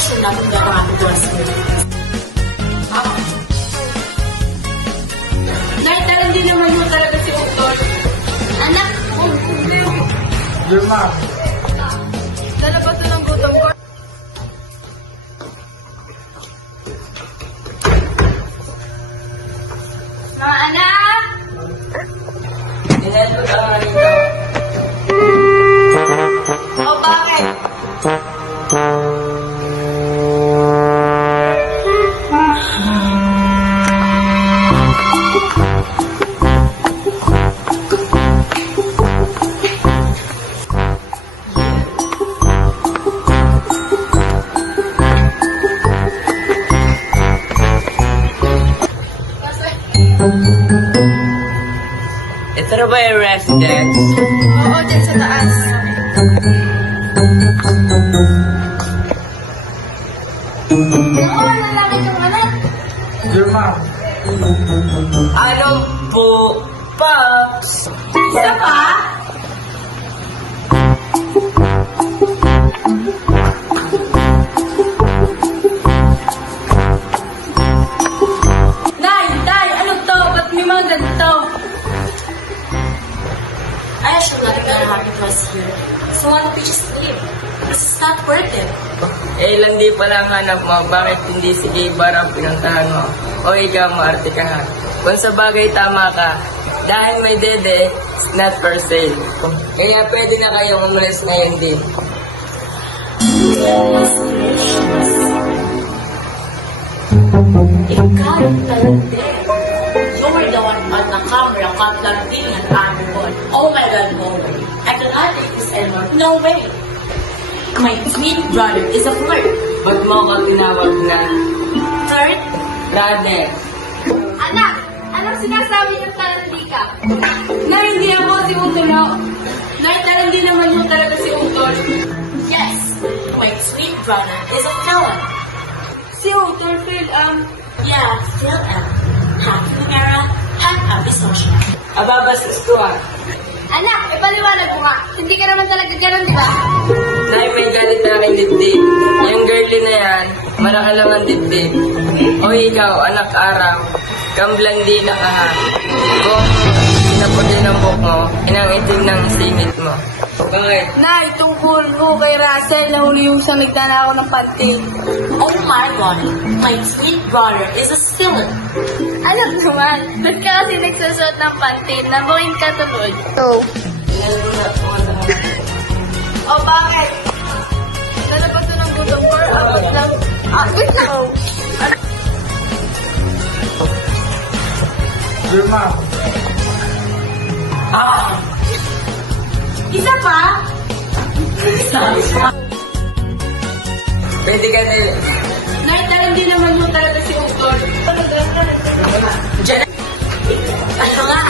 should not have gone to us. Naitala din naman yung talaga si Ukol. Anak, Your mom. Dala ba ito ng gutom ko? Mga anak! Inelo ka nga nito. O bakit? Ito na ba yung residence? Oo, dyan sa taas. Oo, lalaki kang anak. Your mom. Ano po, Pops? Isa pa? Day, ano to? Ba't may mga ganito? I should not have gone to us here. So why don't we just leave? This is not worth it. Eh, ilang di pa lang hanap mo, bakit hindi si Gaybar ang pinuntahan mo? O ikaw, maarte ka ha. Kung sa bagay tama ka, dahil may dede, it's not for sale. Kaya pwede na kayong umalis ngayon din. Ikaw talente. You were the one on the camera caught laughing at Amazon. Oh my God, no way. I cannot take this anymore. No way. My sweet brother is a flirt. Ba't mo ka tinawag na Flirt? brother? Anak, anong sinasabi ng talandi ka? Na hindi ako si Utulo. Naitala din naman yung talaga si Utol. Yes. My sweet brother is a felon. Si Utol, Phil, Yeah, still am. Half Numera, half antisocial. Ababastos ko ah. anak, ipaliwanag mo nga. Hindi ka naman talaga ganun, di ba? Dahil may galit na aking dibdib. Yung girly na yan, malaki lang ang dibdib. O ikaw, anak araw, kamblandi na ka ha. Kung naputi ng buhok mo, inang itim ng singit mo. Bakit? Nay, tungkol ko kay Russell, nahuli yung sa nagtana ako ng panty. Oh my Ronnie, my sweet brother is a villain. Alam naman, ba't ka kasi nagsusot ng panty? Nabuhin ka tuloy. Oh. O bakit? Nalapat ko ng gutom for abot lang. Wait lang. Your mom. Isa pa? Pwede ka din. Naitalan din naman yung talaga si Utol. Diyan. Ano nga?